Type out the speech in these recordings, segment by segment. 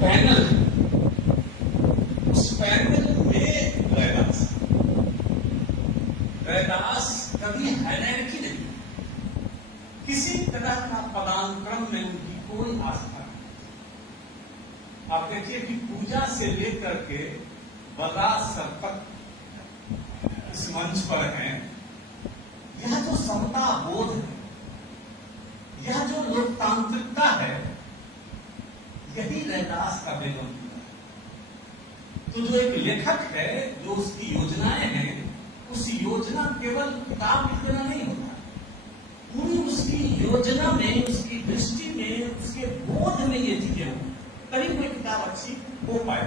Panel है, उस panel में रैदास कभी हायरार्की नहीं, किसी तरह का पदानुक्रम में उनकी कोई आस्था नहीं। आप देखिए कि पूजा से लेकर के बदासर तक इस मंच पर हैं। यह जो समता बोध है, यह जो लोकतांत्रिकता है, यही रैदास का बेगम है। तो जो एक लेखक है, जो उसकी योजनाएं हैं, उस योजना केवल किताब लिख देना नहीं होता, पूरी उसकी योजना में, उसकी दृष्टि में, उसके बोध में ये चीजें हों, तभी कोई किताब अच्छी हो पाए।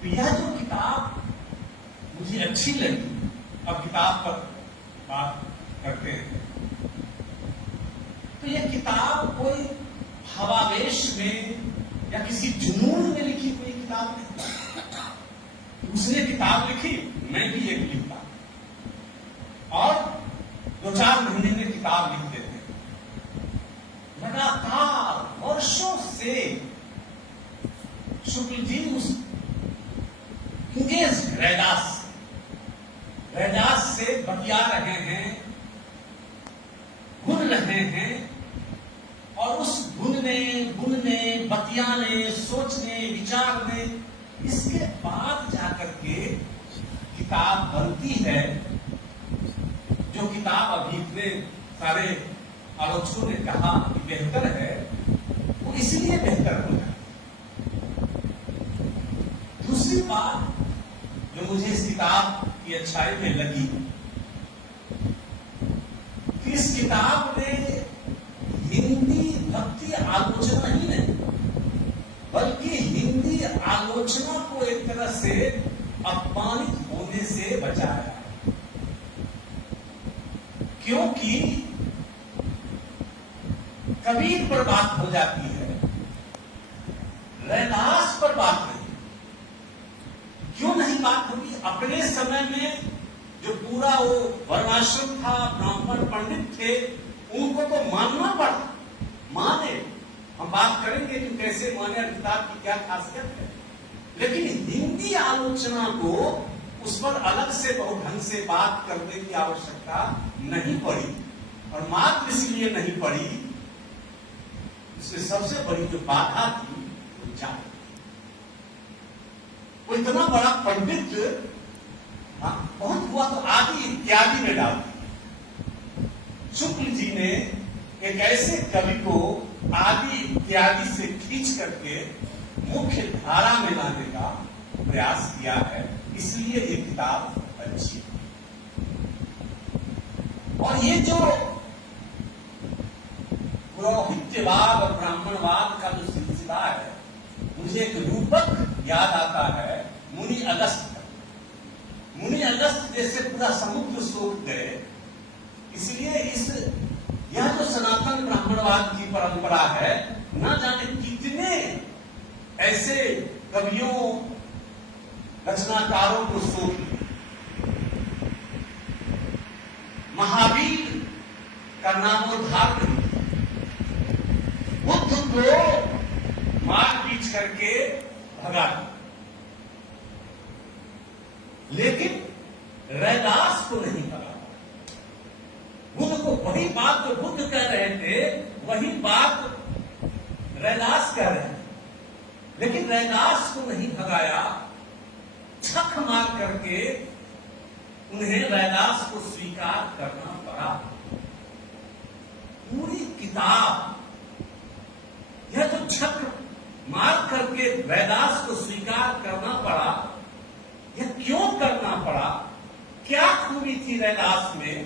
तो यह जो किताब मुझे अच्छी लगी, अब किताब पर बात करते हैं, तो यह किताब कोई हवावेश में या किसी जुनून में लिखी कोई किताब नहीं। उसने किताब लिखी, मैं भी एक लिखता, और 2-4 महीने में किताब लिखते थे। लगातार वर्षों से शुक्ल जी उस रैदास से बतिया रहे हैं, गुन रहे हैं, और उस गुनने, बतियाने, सोचने, विचारने, इसके बाद जाकर के किताब बनती है। जो किताब अभी इतने सारे आलोचकों ने कहा कि बेहतर है, वो इसलिए बेहतर हो जाए। दूसरी बात जो मुझे इस किताब की अच्छाई में लगी कि इस किताब ने हिंदी भक्ति आलोचना ही नहीं, बल्कि हिंदी आलोचना को एक तरह से अपमानित होने से बचाया। क्योंकि कबीर पर बात हो जाती है, रैदास पर बात नहीं। क्यों नहीं बात होगी? अपने समय में जो पूरा वो वर्णाश्रम था, ब्राह्मण पंडित थे, उनको तो मानना पड़ा, माने। हम बात करेंगे कि कैसे माने, किताब की क्या खासियत है। लेकिन हिंदी आलोचना को उस पर अलग से बहुत ढंग से बात करने की आवश्यकता नहीं पड़ी, और मात्र इसलिए नहीं पड़ी, इसमें सबसे बड़ी जो बाधा थी वो जाति। वो इतना बड़ा पंडित, बहुत हुआ तो आदि इत्यादि में डाल दिया। शुक्ल जी ने एक ऐसे कवि को आदि इत्यादि से खींच करके मुख्य धारा में लाने का प्रयास किया है, इसलिए ये किताब अच्छी है। और ये जो पुरोहित्यवाद और ब्राह्मणवाद का जो सिलसिला है, मुझे एक रूपक याद आता है, मुनि अगस्त जैसे पूरा समुद्र सोख गए। इसलिए यह जो सनातन ब्राह्मणवाद की परंपरा है, न जाने कितने ऐसे कवियों, रचनाकारों को सोख लिया। महावीर का नामोद्धार नहीं, बुद्ध को मार पीट करके भगा दिया, लेकिन रैदास को नहीं भगा। बुद्ध को वही बात जो बुद्ध कह रहे थे, वही बात रैदास कह रहे थे, लेकिन रैदास को नहीं भगाया। छक मार करके उन्हें रैदास को स्वीकार करना पड़ा। पूरी किताब, यह जो छक मार करके रैदास को स्वीकार करना पड़ा, यह क्यों करना पड़ा? क्या खूबी थी रैदास में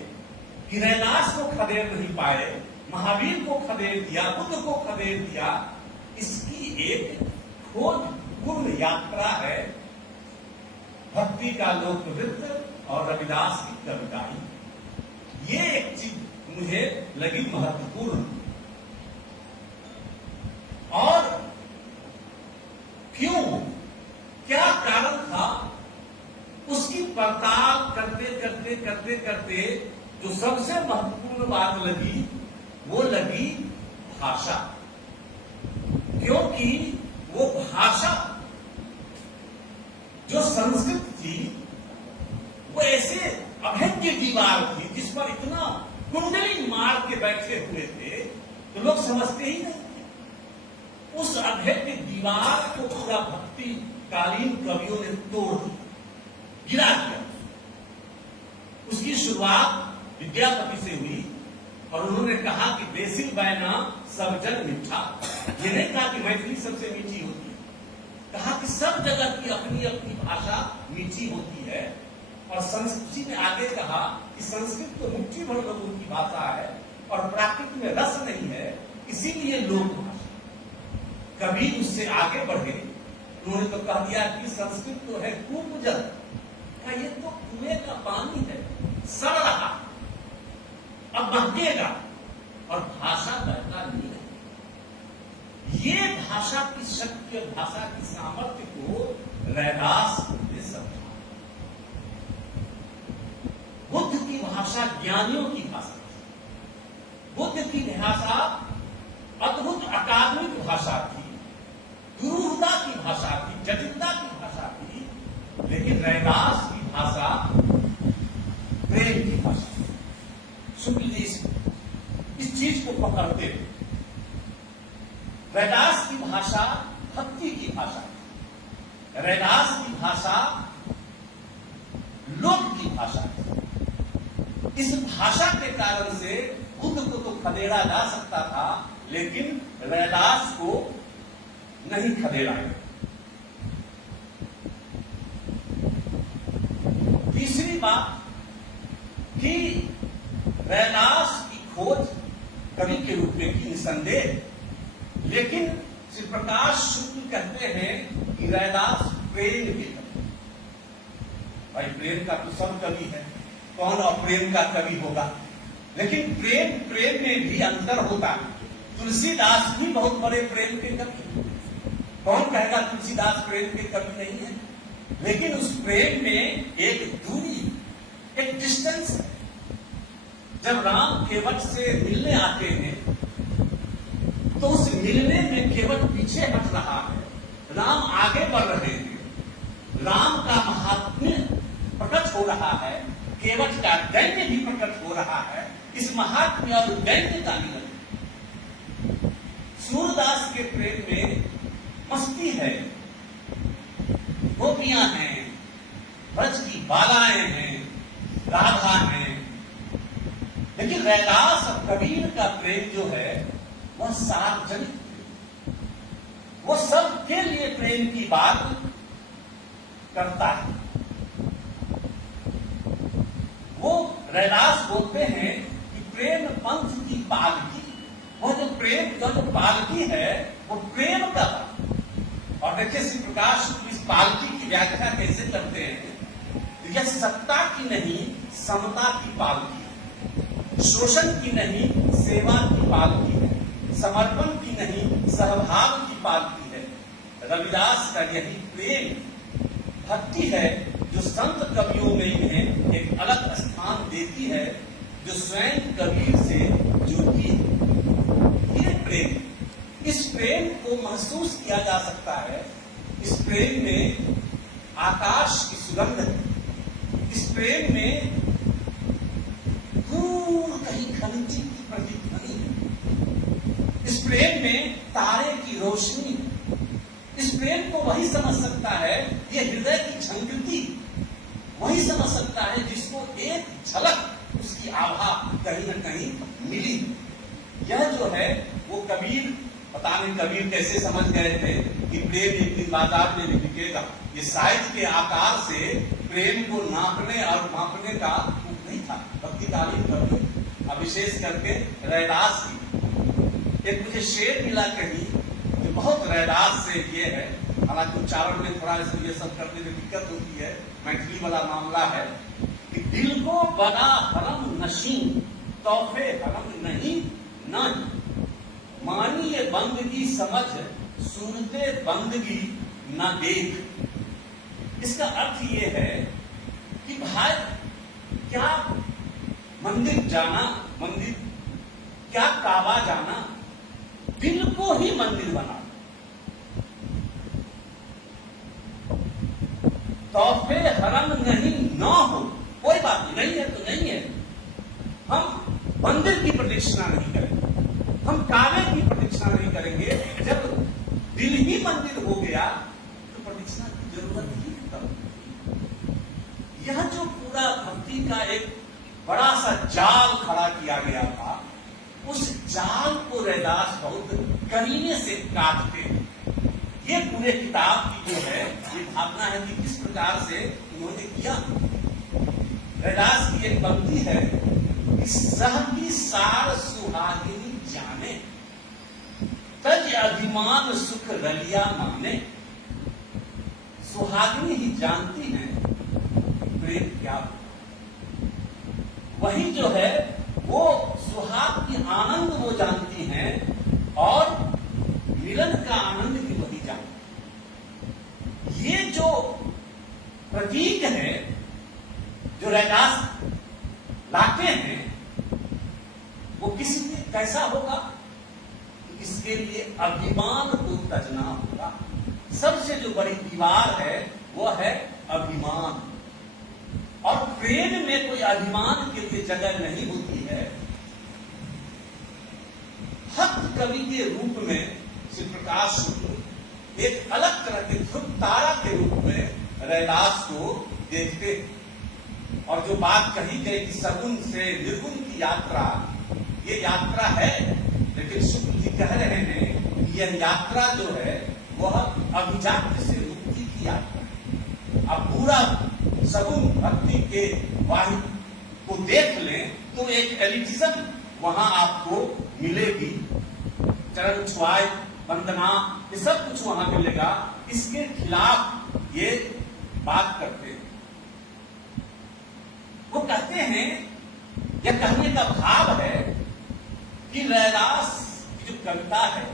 कि रैदास को खदेड़ नहीं पाए, महावीर को खदेड़ दिया, बुद्ध को खदेड़ दिया? इसकी एक खोज पूर्ण यात्रा है भक्ति का लोकनृत्य और रविदास की कविताएं। ये एक चीज मुझे लगी महत्वपूर्ण। और क्यों, क्या कारण था? उसकी पड़ताल करते करते जो सबसे महत्वपूर्ण बात लगी, वो लगी भाषा। क्यों क्योंकि वो भाषा जो संस्कृत थी वो ऐसे अभेद्य दीवार थी जिस पर इतना कुंडली मार के बैठे हुए थे तो लोग समझते ही नहीं। उस अभेद्य दीवार को पूरा भक्ति कालीन कवियों ने तोड़ दिया, गिरा दिया। उसकी शुरुआत विद्यापति से हुई और उन्होंने कहा कि बेसिल बैना सब जग मीठा। ये नहीं कहा कि मैथिली सबसे मीठी होती है, कहा कि सब जगह की अपनी अपनी भाषा मीठी होती है। और संस्कृति ने आगे कहा कि संस्कृत तो मुट्ठी भर लोगों की भाषा है और प्राकृत में रस नहीं है, इसीलिए लोक भाषा। कबीर उससे आगे बढ़े, उन्होंने तो कह दिया कि संस्कृत तो है कूप जल, ये तो कुएं का पानी है, सड़ रहा, अब बहकेगा और भाषा बहता नहीं है। ये भाषा की शक्ति, भाषा की सामर्थ्य को रैदास ने समझा। बुद्ध की भाषा ज्ञानियों की भाषा, बुद्ध की भाषा अद्भुत अकादमिक भाषा थी, दुरूहता की भाषा थी, जटिलता की भाषा थी। लेकिन रैदास की भाषा प्रेम की भाषा। सुन लीजिए इस चीज को पकड़ते हुए, रैदास की भाषा भक्ति की भाषा, रैदास की भाषा लोक की भाषा। इस भाषा के कारण से बुद्ध को तो खदेड़ा जा सकता था, लेकिन रैदास को नहीं खदेड़ा गया। तीसरी बात कि रैदास की खोज कवि के रूप में की निसंदेह, लेकिन श्री प्रकाश शुक्ल कहते हैं कि रैदास प्रेम के कवि। भाई प्रेम का तो सब कवि है, कौन अप्रेम का कवि होगा? लेकिन प्रेम में भी अंतर होता है। तुलसीदास भी बहुत बड़े प्रेम के कवि, कौन कहेगा तुलसीदास प्रेम के कवि नहीं है? लेकिन उस प्रेम में एक दूरी, एक डिस्टेंस है। जब राम केवट से मिलने आते हैं तो उस मिलने में केवट पीछे हट रहा है, राम आगे बढ़ रहे हैं, राम का महात्म्य प्रकट हो रहा है, केवट का दैन्य भी प्रकट हो रहा है। इस महात्म्य और दैन्य का मिलन। सूरदास के प्रेम में मस्ती है, गोपियां हैं, ब्रज की बालाएं हैं, राधा है। लेकिन रैदास और कबीर का प्रेम जो है वह सार्वजनिक, वो सबके लिए प्रेम की बात करता है। वो रैदास बोलते हैं कि प्रेम पंथ की पालकी, वो जो प्रेम जो पालकी है वो प्रेम का। और देखिए श्री प्रकाश इस पालकी की व्याख्या कैसे करते हैं, तो यह सत्ता की नहीं समता की पालकी है, शोषण की नहीं सेवा की पालकी है, समर्पण की नहीं सहभाव की पालकी है। रविदास का यही प्रेम भक्ति है जो संत कवियों में इन्हें एक अलग स्थान देती है, जो स्वयं कबीर से जुड़ती है। ये प्रेम, इस प्रेम को महसूस किया जा सकता है। इस प्रेम में आकाश की सुगंध है, इस प्रेम में दूर कहीं खनिजी की प्रतिध्वनि है, इस प्रेम में तारे की रोशनी है। इस प्रेम को वही समझ सकता है, ये हृदय की झंकृति वही समझ सकता है जिसको एक झलक उसकी आभा कहीं न कहीं मिली। यह जो है वो कबीर, पता नहीं कबीर कैसे समझ गए थे कि प्रेम एक दिन बाजार में बिकेगा। ये साइज के आकार से प्रेम को नापने और मापने का नहीं था। भक्तिकालीन कवि विशेष करके रैदास की एक मुझे शेर मिला कहीं जो बहुत रैदास से ये है, हालांकि उच्चारण में थोड़ा ये सब करने में दिक्कत होती है, मैथिली वाला मामला है कि दिल को बड़ा हरम नशीन तोहफे हरम नहीं नहीं, मानी ये बंदगी समझ सुनते बंदगी न देख। इसका अर्थ ये है कि भाई क्या मंदिर जाना, मंदिर क्या काबा जाना, दिल को ही मंदिर बना। तोहफे हरम नहीं ना हो, कोई बात नहीं है तो नहीं है। हम मंदिर की प्रदक्षिणा नहीं करेंगे, हम कावे की प्रदक्षिणा नहीं करेंगे। जब दिल ही मंदिर हो गया तो प्रदक्षिणा की जरूरत ही खत्म। यह जो पूरा भक्ति का एक बड़ा सा जाल खड़ा किया गया था, उस जाल को रैदास बहुत करीने से काटते हैं। ये पूरे किताब की जो है ये भावना है कि किस प्रकार से उन्होंने किया। रैदास की एक पंक्ति है कि सह की सार सुहागिनी जाने, तज अभिमान सुख रलिया माने। सुहागिनी ही जानती है प्रेम क्या होता, वही जो है वो सुहाग की आनंद वो जानती हैं और मिलन का आनंद भी वही जानती। ये जो प्रतीक है जो रैदास लाते हैं वो किस लिए कैसा होगा, इसके लिए अभिमान को तजना होगा। सबसे जो बड़ी दीवार है वो है अभिमान, और प्रेम में कोई अभिमान के लिए जगह नहीं होती है। भक्त कवि के रूप में श्री प्रकाश शुक्ल एक अलग तरह के ध्रुव तारा के रूप में रैदास को देखते हैं। और जो बात कही गई कि सगुण से निर्गुण की यात्रा, ये यात्रा है, लेकिन शुक्ल जी कह रहे हैं कि यह यात्रा जो है वह अभिजात्य से मुक्ति की यात्रा है। अब पूरा सगुण भक्ति के वाहिद को देख लें तो एक एलिटिज्म वहां आपको मिलेगी। चरण छुआए, वंदना, ये सब कुछ वहां मिलेगा। इसके खिलाफ ये बात करते हैं। वो कहते हैं, यह कहने का भाव है कि रैदास की जो कविता है,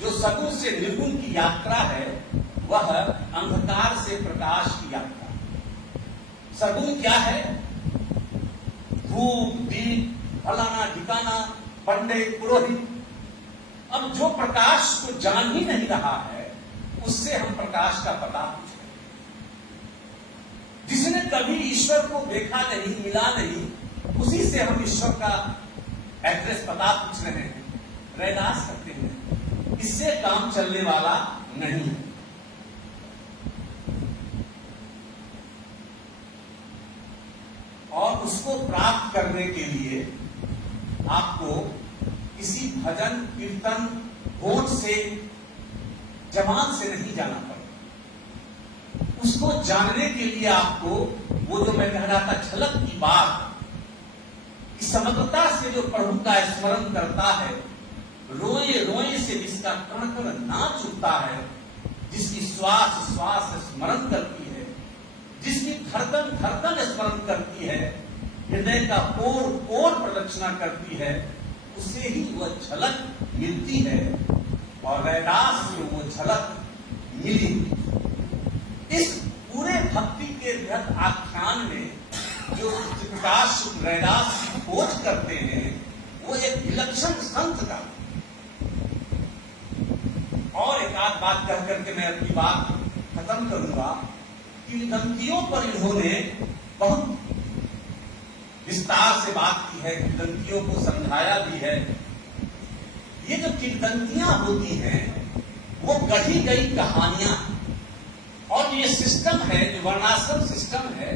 जो सगुण से निर्गुण की यात्रा है, वह अंधकार से प्रकाश की यात्रा। सगुण क्या है? धूप, दीप, फलाना ठिकाना, पंडित, पुरोहित। अब जो प्रकाश को जान ही नहीं रहा है, उससे हम प्रकाश का पता पूछ रहे हैं। जिसने कभी ईश्वर को देखा नहीं, मिला नहीं, उसी से हम ईश्वर का एड्रेस पता पूछ रहे हैं। रैदास करते हैं, इससे काम चलने वाला नहीं है। और उसको प्राप्त करने के लिए आपको किसी भजन, कीर्तन, होठ से, जबान से नहीं जाना पड़ेगा। उसको जानने के लिए आपको वो जो मैं कह रहा था झलक की बात, कि समग्रता से जो प्रभु का स्मरण करता है, रोए रोए से जिसका कण कण नाच उठता है, जिसकी श्वास श्वास स्मरण करती है, जिसकी धड़कन धड़कन स्मरण करती है, हृदय का पोर पोर प्रदक्षिणा करती है, उसे ही वह झलक मिलती है। और रैदास में वो झलक मिली। इस पूरे भक्ति के बृहद आख्यान में जो प्रकाश रैदास खोज करते हैं, वो एक विलक्षण संत का। और एक आध बात कह करके मैं अपनी बात खत्म करूंगा कि किंवदंतियों पर इन्होंने बहुत विस्तार से बात की है, किंवदंतियों को समझाया भी है। ये जो किंवदंतियां होती हैं वो गढ़ी गई कहानियां, और ये सिस्टम है जो वर्णाश्रम सिस्टम है,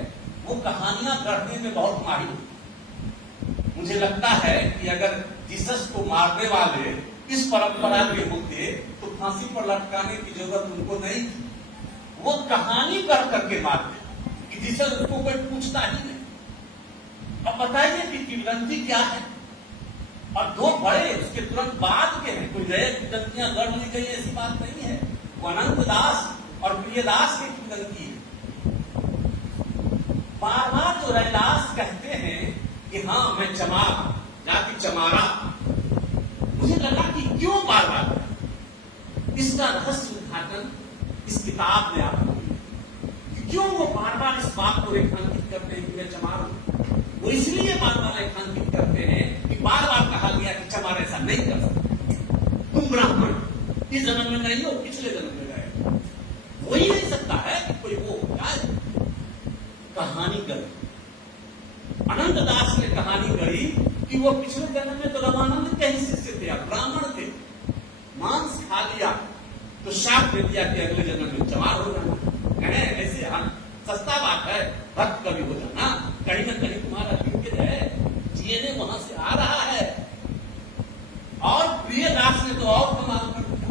वो कहानियां गढ़ने में बहुत माहिर। मुझे लगता है कि अगर जीसस को मारने वाले इस परंपरा के होते तो फांसी पर लटकाने की जरूरत उनको नहीं थी। वो कहानी कर करके मारते कि जीसस उसको कोई पूछता ही नहीं। अब बताइए कि किंवदंती क्या है? और दो बड़े उसके तुरंत बाद के हैं, कोई नए किंवदंतियां गढ़ ली गई ऐसी बात नहीं है। वो अनंत दास और प्रियदास की किंवदंती है। बार बार जो रैदास कहते हैं कि हाँ मैं चमार जाति चमारा, मुझे लगा कि क्यों बार बार, इसका रहस्य उद्घाटन इस किताब में आपको, क्यों वो बार बार इस बात को रेखांकित करते हैं कि मैं चमार हूं। वो इसलिए बार बार रेखांकित करते हैं कि बार बार कहा गया कि चमार ऐसा नहीं कर सकता, तुम ब्राह्मण इस जन्म में नहीं हो, पिछले जन्म में गए। हो ही नहीं सकता है कि कोई वो कहानी गढ़ी। अनंत दास ने कहानी गढ़ी कि वो पिछले जन्म में तो रामानंद के ही शिष्य थे, ब्राह्मण थे, मांस खा लिया तो शाप दे दिया कि अगले जन्म में चमार हो जाना। ऐसे हम सस्ता बात है, भक्त कभी हो जाना, कहीं ना कहीं तुम्हारा विकेट है, जीने वहां से आ रहा है। और प्रियदास ने तो और कमाल कर दिया।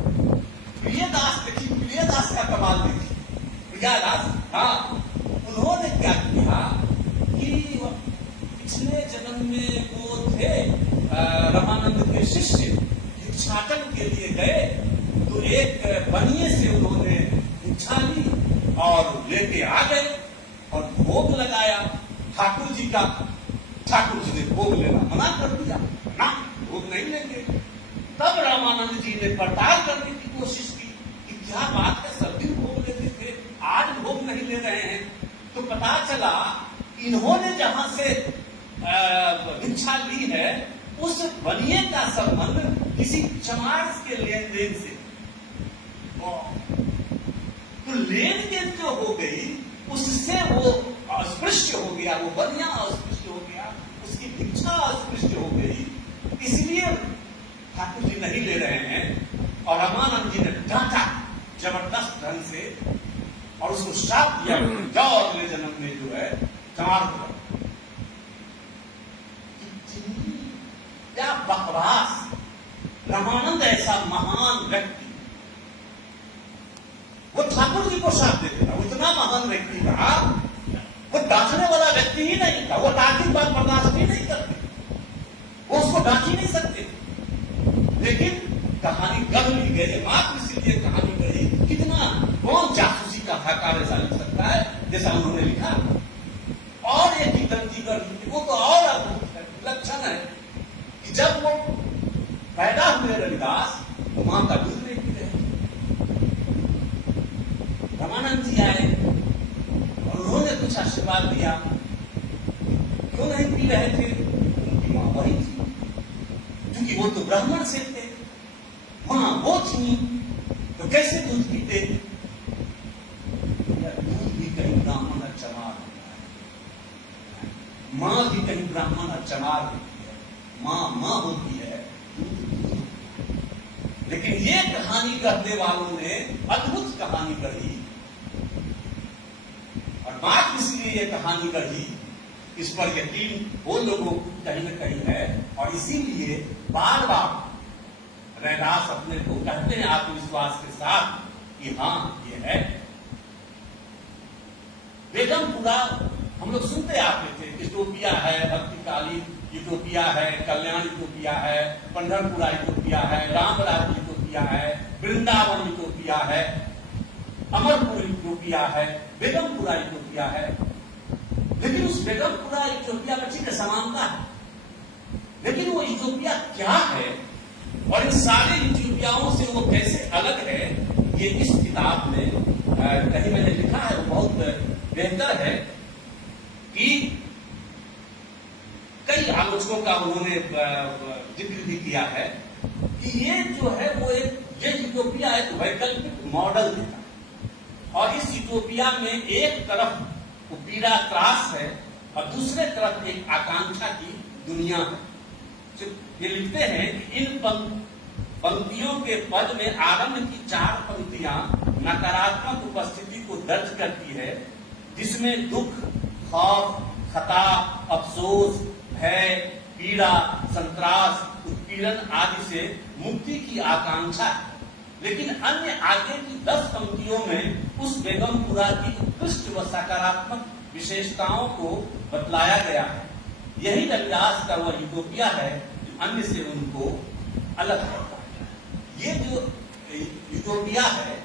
प्रियदास देखी, प्रियदास का कमाल देखी। प्रियदास, हाँ, उन्होंने क्या किया कि पिछले जन्म में वो थे रामानंद के शिष्य, भिक्षाटन के लिए गए तो एक बनिए से उन्होंने भिक्षा ली और लेके आ गए और भोग लगाया ठाकुर जी का। ठाकुर जी ने भोग लेना मना कर दिया, ना भोग नहीं लेंगे। तब रामानंद जी ने पड़ताल करने की कोशिश की कि क्या बात है, सब दिन भोग लेते थे, आज भोग नहीं ले रहे हैं। तो पता चला इन्होंने जहां से भिक्षा ली है उस बनिए का संबंध किसी चमार के लेन देन से। तो लेन देन जो हो गई उससे वो अस्पृश्य हो गया, वो बनिया अस्पृश्य हो गया, उसकी भिक्षा अस्पृश्य हो गई। इसलिए ठाकुर जी नहीं ले रहे हैं। और रामानंद जी ने डांटा जबरदस्त ढंग से और उसको श्राप दिया, जाओ अगले जन्म में जो है चमार करो। क्या बकवास! रामानंद ऐसा महान व्यक्ति, वो ठाकुर जी को श्राप देते था, इतना महान व्यक्ति था, वो डांटने वाला व्यक्ति ही नहीं था, वो तार्किक बात बर्दाश्त ही नहीं करते, वो उसको डांट ही नहीं सकते। लेकिन कहानी गढ़ ली गई, मात्र इसीलिए कहानी गढ़ी। कितना कौन जासूसी का हकार ऐसा लिख सकता है जैसा उन्होंने लिखा। और एक ही गलती कर दी, वो तो और अद्भुत लक्षण है कि जब वो पैदा हुए रविदास तो मां का दूध नहीं पी रहे। रामानंद जी आए और उन्होंने कुछ आशीर्वाद दिया। क्यों नहीं पी रहे थे? उनकी मां वही थी, क्योंकि वो तो ब्राह्मण से थे, मां वो थी, तो कैसे दूध पीते? दूध भी कहीं ब्राह्मण और चमार होता है, मां भी कहीं ब्राह्मण और चमार होती है, मां होती है। लेकिन ये कहानी कहने वालों ने अद्भुत कहानी कही और बात इसलिए ये कहानी कही, इस पर यकीन वो लोगों कहीं न कहीं है। और इसीलिए बार बार रैदास अपने को कहते हैं आत्मविश्वास के साथ कि हाँ ये है। बेगमपुरा हम लोग सुनते आते थे, यूटोपिया है, भक्तिकाली यूटोपिया है, कल्याण यूटोपिया है, पंढरपुरा यूटोपिया है, रामराज यूटोपिया है, वृंदावन यूटोपिया है, अमरपुर यूटोपिया है, बेगमपुरा यूटोपिया है। लेकिन उस बेगमपुरा यूटोपिया में ठीक समानता है, लेकिन वो यूटोपिया क्या है और इन सारे यूटोपियाओं से वो कैसे अलग है, ये इस किताब में कहीं मैंने लिखा है, वो बहुत बेहतर है कि कई आलोचकों का उन्होंने जिक्र भी किया है कि ये जो है वो ये यूटोपिया एक वैकल्पिक मॉडल देता। और इस यूटोपिया में एक तरफ वो पीड़ा त्रास है और दूसरे तरफ एक आकांक्षा की दुनिया है। ये लिखते हैं कि इन पंक्तियों के पद में आरंभ की 4 पंक्तियां नकारात्मक उपस्थिति को दर्ज करती है, जिसमें दुख, खौफ, खता, अफसोस, भय, पीड़ा, संत्रास, उत्पीड़न आदि से मुक्ति की आकांक्षा है। लेकिन अन्य आगे की 10 पंक्तियों में उस बेगमपुरा की उत्कृष्ट व सकारात्मक विशेषताओं को बतलाया गया है। यही रविदास का वह यूटोपिया है जो अन्य से उनको अलग करता है। ये जो यूटोपिया है,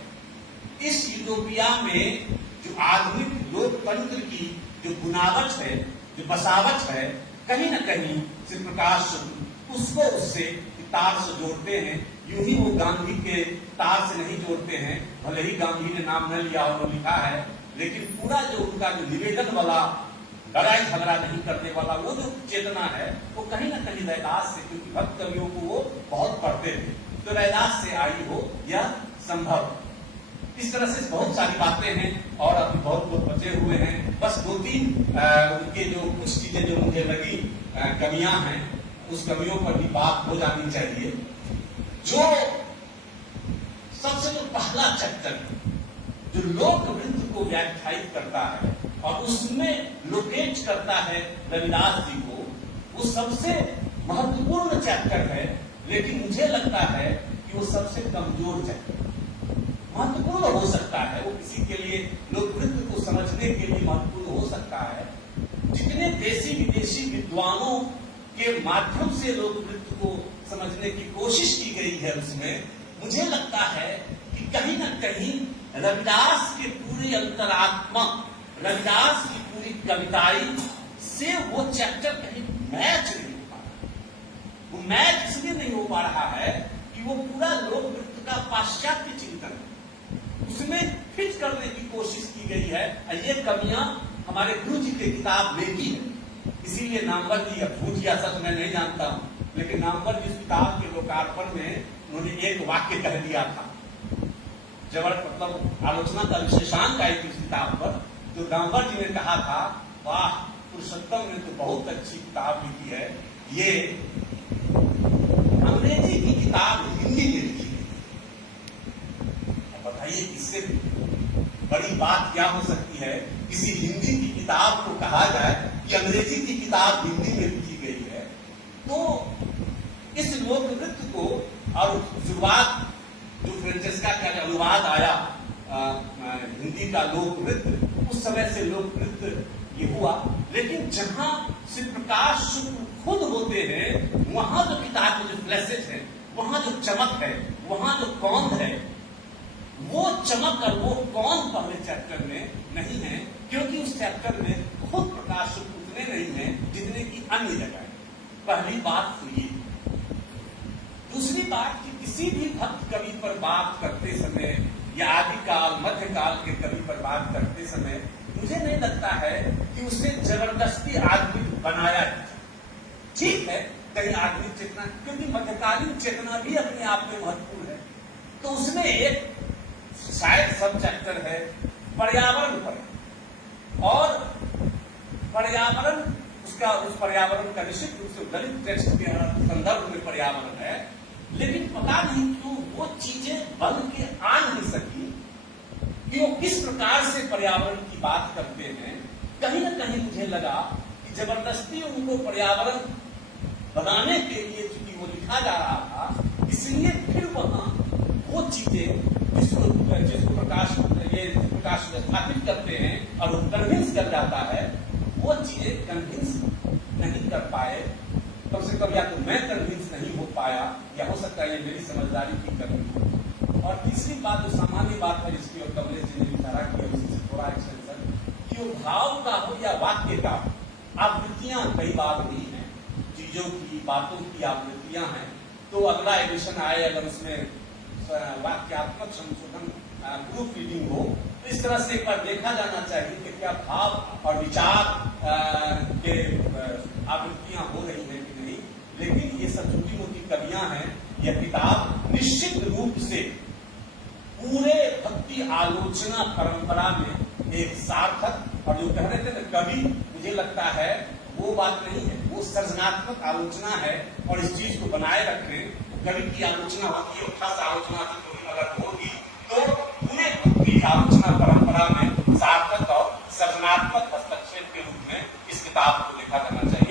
इस यूटोपिया में जो आधुनिक लोकतंत्र की जो बुनावट है, जो बसावट है, कहीं न कहीं श्री प्रकाश उसको उससे तार से जोड़ते हैं। यूं ही वो गांधी के तार से नहीं जोड़ते हैं, भले ही गांधी ने नाम न लिया और लिखा है, लेकिन पूरा जो उनका जो निवेदन वाला, लड़ाई झगड़ा नहीं करने वाला वो जो चेतना है, वो कहीं ना कहीं रैदास से, क्योंकि भक्त कवियों को वो बहुत पढ़ते थे, तो रैदास से आई हो यह संभव। इस तरह से बहुत सारी बातें हैं और अभी बहुत लोग बचे हुए हैं। बस दो तीन उनके जो कुछ चीजें जो मुझे लगी कमियां हैं, उस कमियों पर भी बात हो जानी चाहिए। जो सबसे जो पहला चैप्टर जो लोक वृत्त को व्याख्यायित करता है और उसमें लोकेट करता है रविदास जी को, वो सबसे महत्वपूर्ण चैप्टर है, लेकिन मुझे लगता है कि वो सबसे कमजोर चैप्टर। महत्वपूर्ण हो सकता है, वो किसी के लिए लोक वृत्त को समझने के लिए महत्वपूर्ण हो सकता है। जितने देशी विदेशी विद्वानों के माध्यम से लोक वृत्त को समझने की कोशिश की गई है, उसमें मुझे लगता है कि कहीं ना कहीं रविदास के पूरे अंतरात्मा, रविदास की पूरी कविताई से वो चैप्टर कहीं मैच नहीं हो पा रहा। वो मैच इसलिए नहीं हो पा रहा है कि वो पूरा लोक वृत्त का पाश्चात्य चिंतन उसमें फिट करने की कोशिश की गई है। ये कमियां हमारे गुरु जी की किताब में भी है। इसीलिए नामवर जी, झूठ या सच मैं नहीं जानता हूं, लेकिन नामवर जी इस किताब के लोकार्पण में उन्होंने एक वाक्य कह दिया था, मतलब आलोचना का विशेषांक आई थी उस किताब पर। तो नामवर जी ने कहा था, वाह पुरुषोत्तम ने तो बहुत अच्छी किताब लिखी है, ये अंग्रेजी की किताब हिंदी में लिखी है। बताइए इससे बड़ी बात क्या हो सकती है? किसी हिंदी की किताब को कहा जाए कि अंग्रेजी की किताब हिंदी में लिखी गई है। तो इस लोक वृत्त को, और शुरुआत जो फ्रेंचेस्का का अनुवाद आया हिंदी का लोक वृत्त, उस समय से लोक वृत्त ये हुआ। लेकिन जहां श्री प्रकाश शुक्ल खुद होते हैं, वहां जो किताब में जो फ्लैशेज है, वहां जो चमक है, वहां जो कौन है, वो चमक और वो कौन पहले चैप्टर में नहीं है, क्योंकि उस चैप्टर में खुद प्रकाश शुक्ल उतने नहीं है जितने की अन्य जगह। पहली बात तो ये। दूसरी बात कि किसी भी भक्त कवि पर बात करते समय या आदिकाल मध्यकाल के कवि पर बात करते समय मुझे नहीं लगता है कि उसे जबरदस्ती आदमी बनाया है। ठीक है, कहीं आदमी चेतना, क्योंकि मध्यकालीन चेतना भी अपने आप में महत्वपूर्ण है। तो उसमें एक शायद सब चैप्टर है पर्यावरण पर, और पर्यावरण उसका, उस पर्यावरण का निश्चित रूप से दलित टेक्स्ट के संदर्भ में पर्यावरण है, लेकिन पता नहीं क्यों वो चीजें बन के आ नहीं सकी कि वो किस प्रकार से पर्यावरण की बात करते हैं। कहीं ना कहीं मुझे लगा कि जबरदस्ती उनको पर्यावरण बनाने के लिए चूंकि वो लिखा जा रहा था, इसलिए फिर वहां वो चीजें जिसको प्रकाश स्थापित करते हैं और वो कन्विंस कर जाता है, वो चीजें कन्विंस नहीं कर पाए। कम से कम या तो मैं कन्विंस नहीं हो पाया, या हो सकता है ये मेरी समझदारी की कमी। और तीसरी बात जो सामान्य बात है, जिसकी और कमलेश जी ने इशारा किया, उससे थोड़ा एक्सटेंशन, कि वो भाव का हो या वाक्य का, आवृत्तियां कई बार हुई हैं, चीजों की बातों की आवृत्तियां हैं। तो अगला एडिशन आए, अगर उसमें वाक्यात्मक संशोधन प्रूफ रीडिंग हो, तो इस तरह से एक बार देखा जाना चाहिए कि क्या भाव और विचार के आवृत्तियां हो रही हैं कि नहीं। लेकिन ये सब छोटी मोटी कवियां हैं। यह किताब निश्चित रूप से पूरे भक्ति आलोचना परंपरा में एक सार्थक, और जो कह रहे थे ना कवि, मुझे लगता है वो बात नहीं है, वो सृजनात्मक आलोचना है। और इस चीज को बनाए रखें, कवि की आलोचना होती है, खास आलोचना की अगर होगी तो पूरे भक्ति आलोचना परंपरा में सार्थक और सृजनात्मक हस्तक्षेप के रूप में इस किताब को लिखा जाना चाहिए।